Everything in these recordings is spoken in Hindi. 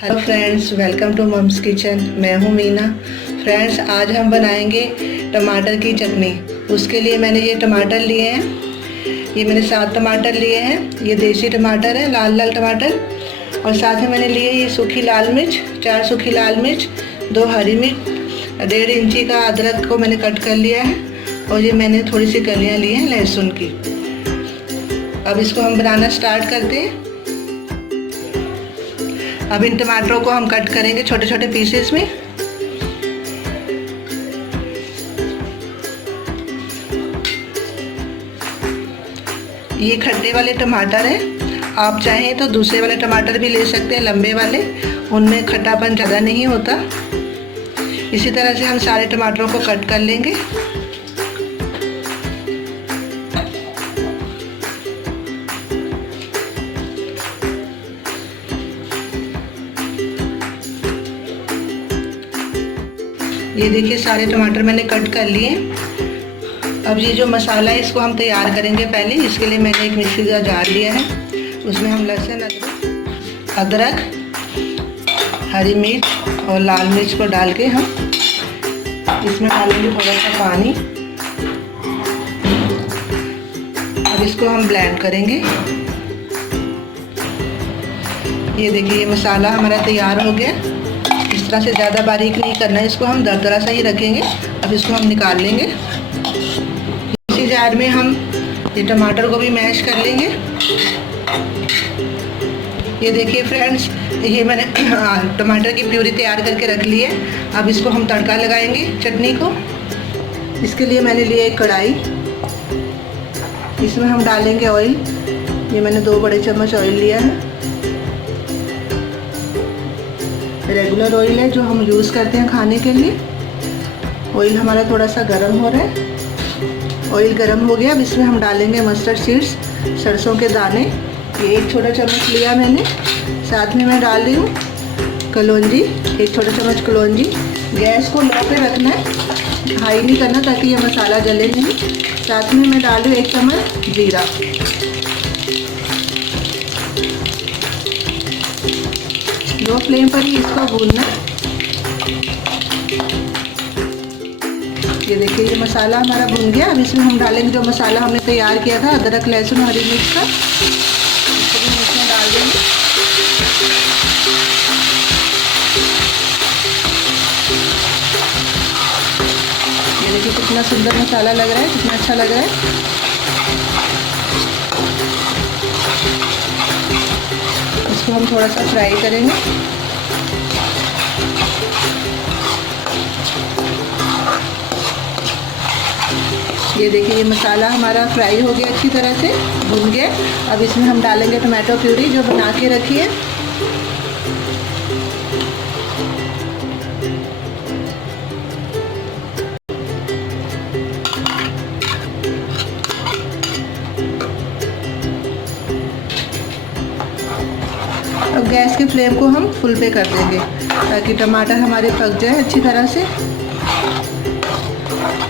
Hello friends, welcome to mum's kitchen. मैं हूँ मीना। फ्रेंड्स, आज हम बनाएंगे टमाटर की चटनी। उसके लिए मैंने ये टमाटर लिए हैं। ये मैंने 7 टमाटर लिए हैं। ये देसी टमाटर है, लाल लाल टमाटर। और साथ में मैंने लिए ये सूखी लाल मिर्च, 4 सूखी लाल मिर्च, 2 हरी मिर्च, 1.5 इंची का अदरक को मैंने कट कर लिया है। और ये मैंने थोड़ी सी कलियाँ ली हैं लहसुन की। अब इसको हम बनाना स्टार्ट करते हैं। अब इन टमाटरों को हम कट करेंगे छोटे छोटे पीसेस में। ये खट्टे वाले टमाटर हैं। आप चाहें तो दूसरे वाले टमाटर भी ले सकते हैं, लंबे वाले। उनमें खट्टापन ज़्यादा नहीं होता। इसी तरह से हम सारे टमाटरों को कट कर लेंगे। ये देखिए, सारे टमाटर मैंने कट कर लिए। अब ये जो मसाला है इसको हम तैयार करेंगे। पहले इसके लिए मैंने एक मिक्सी का जार लिया है। उसमें हम लहसुन, अदरक, हरी मिर्च और लाल मिर्च को डाल के हम इसमें डालेंगे थोड़ा सा पानी। अब इसको हम ब्लेंड करेंगे। ये देखिए, ये मसाला हमारा तैयार हो गया। इस तरह से ज़्यादा बारीक नहीं करना है इसको, हम दरदरा सा ही रखेंगे। अब इसको हम निकाल लेंगे। इसी जार में हम ये टमाटर को भी मैश कर लेंगे। ये देखिए फ्रेंड्स, ये मैंने टमाटर की प्यूरी तैयार करके रख ली है। अब इसको हम तड़का लगाएंगे चटनी को। इसके लिए मैंने लिया एक कढ़ाई। इसमें हम डालेंगे ऑयल। ये मैंने 2 बड़े चम्मच ऑयल लिया है। रेगुलर ऑयल है जो हम यूज़ करते हैं खाने के लिए। ऑयल हमारा थोड़ा सा गर्म हो रहा है। ऑयल गर्म हो गया। अब इसमें हम डालेंगे मस्टर्ड सीड्स, सरसों के दाने। ये 1 छोटा चम्मच लिया मैंने। साथ में मैं डाल रही हूँ कलौंजी, 1 छोटा चम्मच कलौंजी। गैस को लो पे रखना है, हाई नहीं करना ताकि ये मसाला जले नहीं। साथ में मैं डाल रही हूँ 1 चम्मच जीरा। लो फ्लेम पर ही इसको भूनना। ये देखिए, ये मसाला हमारा भून गया। अब इसमें हम डालेंगे जो मसाला हमने तैयार किया था, अदरक, लहसुन, हरी मिर्च का। इसको भी इसमें डाल देंगे। ये देखिए, कितना सुंदर मसाला लग रहा है, कितना अच्छा लग रहा है। इसको हम थोड़ा सा फ्राई करेंगे। ये देखिए, ये मसाला हमारा फ्राई हो गया, अच्छी तरह से भून गया। अब इसमें हम डालेंगे टमाटो प्यूरी जो बना के रखी है। अब गैस के फ्लेम को हम फुल पे कर देंगे ताकि टमाटर हमारे पक जाए अच्छी तरह से।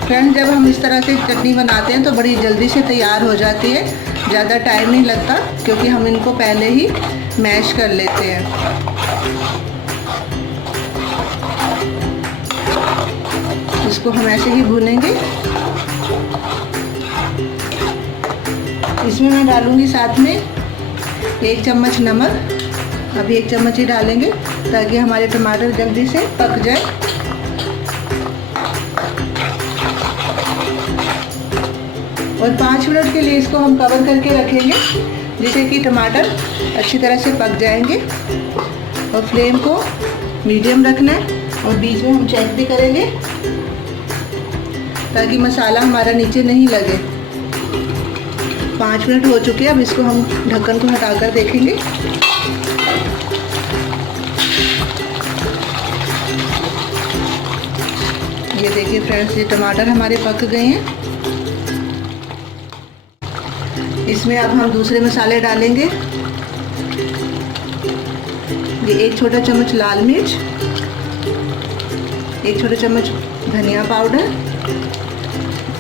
फ्रेंड्स, जब हम इस तरह से चटनी बनाते हैं तो बड़ी जल्दी से तैयार हो जाती है। ज़्यादा टाइम नहीं लगता क्योंकि हम इनको पहले ही मैश कर लेते हैं। इसको हम ऐसे ही भूनेंगे। इसमें मैं डालूँगी साथ में 1 चम्मच नमक। अभी 1 चम्मच ही डालेंगे ताकि हमारे टमाटर जल्दी से पक जाए। और 5 मिनट के लिए इसको हम कवर करके रखेंगे जिससे कि टमाटर अच्छी तरह से पक जाएंगे। और फ्लेम को मीडियम रखना है और बीच में हम चेक भी करेंगे ताकि मसाला हमारा नीचे नहीं लगे। 5 मिनट हो चुके हैं। अब इसको हम ढक्कन को हटाकर देखेंगे। ये देखिए फ्रेंड्स, ये टमाटर हमारे पक गए हैं। इसमें अब हम दूसरे मसाले डालेंगे। ये 1 छोटा चम्मच लाल मिर्च, 1 छोटा चम्मच धनिया पाउडर,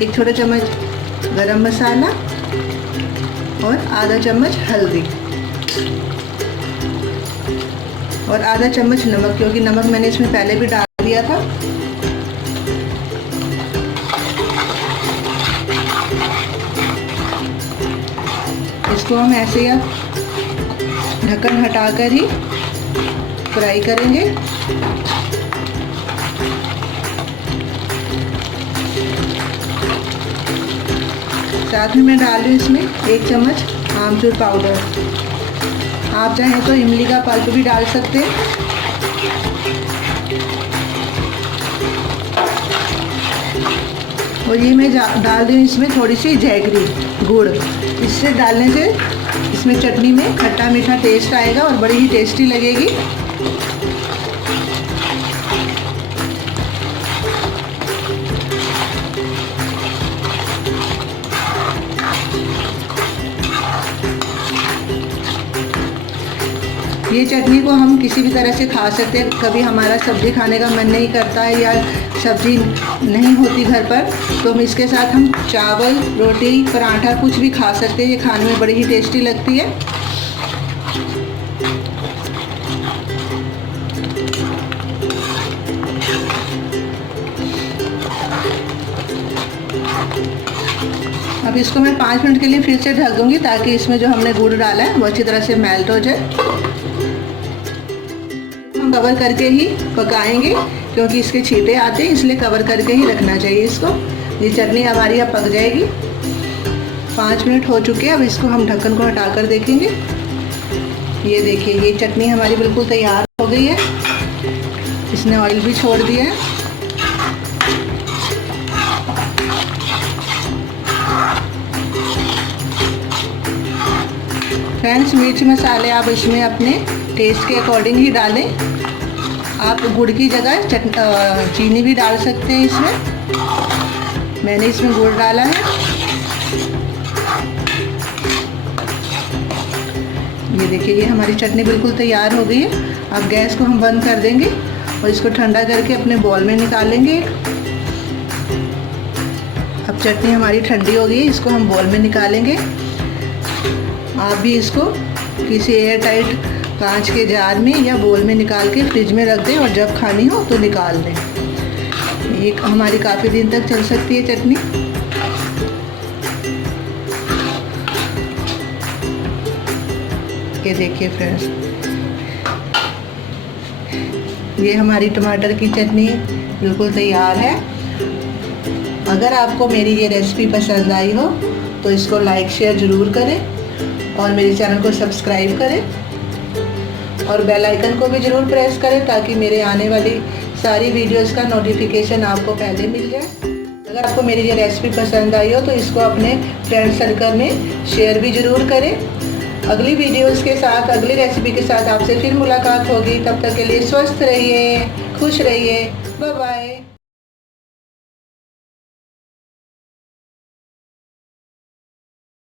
1 छोटा चम्मच गरम मसाला और आधा चम्मच हल्दी। और आधा चम्मच नमक, क्योंकि नमक मैंने इसमें पहले भी डाल दिया था। इसको हम ऐसे ही ढक्कन हटाकर ही फ्राई करेंगे। साथ में मैं डाल रही हूँ इसमें 1 चम्मच आमचूर पाउडर। आप चाहें तो इमली का पल्प भी डाल सकते हैं। और ये मैं डाल रही हूँ इसमें थोड़ी सी जैगरी गुड़। इससे डालने से इसमें चटनी में खट्टा मीठा टेस्ट आएगा और बड़ी ही टेस्टी लगेगी। ये चटनी को हम किसी भी तरह से खा सकते हैं। कभी हमारा सब्ज़ी खाने का मन नहीं करता है या सब्ज़ी नहीं होती घर पर, तो हम इसके साथ हम चावल, रोटी, पराठा कुछ भी खा सकते हैं। ये खाने में बड़ी ही टेस्टी लगती है। अब इसको मैं 5 मिनट के लिए फिर से ढक दूँगी, ताकि इसमें जो हमने गुड़ डाला है वो अच्छी तरह से मेल्ट हो जाए। हम कवर करके ही पकाएंगे, क्योंकि इसके छींटे आते हैं, इसलिए कवर करके ही रखना चाहिए इसको। ये चटनी हमारी अब पक जाएगी। 5 मिनट हो चुके हैं। अब इसको हम ढक्कन को हटाकर देखेंगे। ये देखिए, ये चटनी हमारी बिल्कुल तैयार हो गई है। इसने ऑयल भी छोड़ दिया है। फ्रेंड्स, मिर्च मसाले आप इसमें अपने टेस्ट के अकॉर्डिंग ही डालें। आप गुड़ की जगह चीनी भी डाल सकते हैं इसमें। मैंने इसमें गुड़ डाला है। ये देखिए, ये हमारी चटनी बिल्कुल तैयार हो गई है। अब गैस को हम बंद कर देंगे और इसको ठंडा करके अपने बॉल में निकालेंगे। अब चटनी हमारी ठंडी हो गई है, इसको हम बॉल में निकालेंगे। आप भी इसको किसी एयर टाइट कांच के जार में या बोल में निकाल के फ्रिज में रख दें, और जब खानी हो तो निकाल दें। ये हमारी काफ़ी दिन तक चल सकती है चटनी। ये देखिए फ्रेंड्स, ये हमारी टमाटर की चटनी बिल्कुल तैयार है। अगर आपको मेरी ये रेसिपी पसंद आई हो तो इसको लाइक शेयर ज़रूर करें और मेरे चैनल को सब्सक्राइब करें और बेल आइकन को भी ज़रूर प्रेस करें, ताकि मेरे आने वाली सारी वीडियोस का नोटिफिकेशन आपको पहले मिल जाए। अगर आपको मेरी ये रेसिपी पसंद आई हो तो इसको अपने फ्रेंड सर्कल में शेयर भी ज़रूर करें। अगली वीडियोस के साथ, अगली रेसिपी के साथ आपसे फिर मुलाकात होगी। तब तक के लिए स्वस्थ रहिए, खुश रहिए। Bye bye.